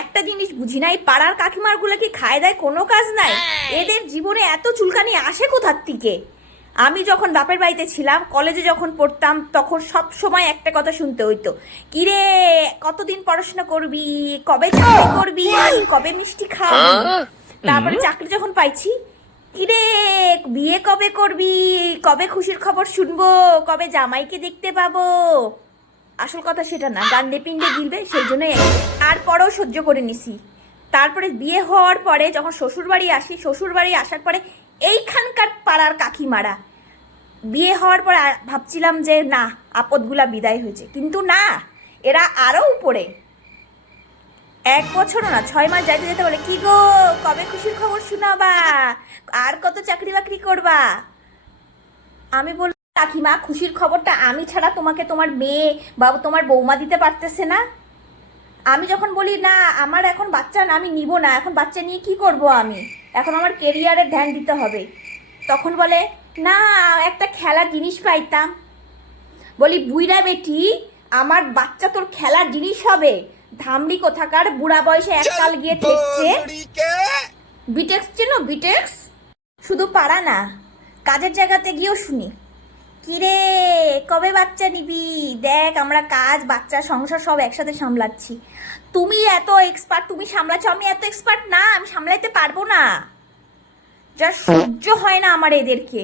একটা জিনিস বুঝি না, এই পাড়ার কাকিমারগুলো কি খায় দায় কোনো কাজ নাই? এদের জীবনে এত চুলকানি আসে কোথার থেকে? আমি যখন বাপের বাড়িতে ছিলাম, কলেজে যখন পড়তাম, তখন সব সময় একটা কথা শুনতে হইতো, কিরে কতদিন পড়াশোনা করবি, কবে চাকরি করবি, কবে মিষ্টি খাবি। তারপরে চাকরি যখন পাইছি, কিরে বিয়ে কবে করবি, কবে খুশির খবর শুনবো, কবে জামাইকে দেখতে পাবো। আসল কথা সেটা না, গান্ডে পিণ্ডে গিলবে সেই জন্যই। তারপরেও সহ্য করে নিছি। তারপরে বিয়ে হওয়ার পরে যখন শ্বশুরবাড়ি আসি, শ্বশুরবাড়ি আসার পরে এইখানকার পাড়ার কাকিমারা, বিয়ে হওয়ার পরে ভাবছিলাম যে না, আপদগুলা বিদায় হয়েছে, কিন্তু না, এরা আরও উপরে। 1 বছরও না, 6 মাস যাইতে যেতে বলে, কি গো কবে খুশির খবর শোনাবা, আর কত চাকরি বাকরি করবা। আমি বললাম, কাকিমা খুশির খবরটা আমি ছাড়া তোমাকে তোমার মেয়ে বা তোমার বৌমা দিতে পারতেছে না? আমি যখন বলি না আমার এখন বাচ্চা না, আমি নিব না, এখন বাচ্চা নিয়ে কি করব, আমি এখন আমার কেরিয়ারে ধ্যান দিতে হবে, তখন বলে না একটা খেলার জিনিস পাইতাম। বলি বুইরা বেটি, আমার বাচ্চা তোর খেলার জিনিস হবে? ধামড়ি কোথাকার, বুড়া বয়সে এককাল গিয়ে ঠেকছে। বিটেক্স চেনো? বিটেক্স শুধু পারা না, কাজের জায়গাতে গিয়েও শুনি, কিরে কবে বাচ্চা নিবি, দেখ আমরা কাজ বাচ্চা সংসার সব একসাথে সামলাচ্ছি। তুমি এত এক্সপার্ট, তুমি সামলাচ্ছ, আমি এত এক্সপার্ট না, আমি সামলাইতে পারবো না। যা সহ্য হয় না আমার এদেরকে।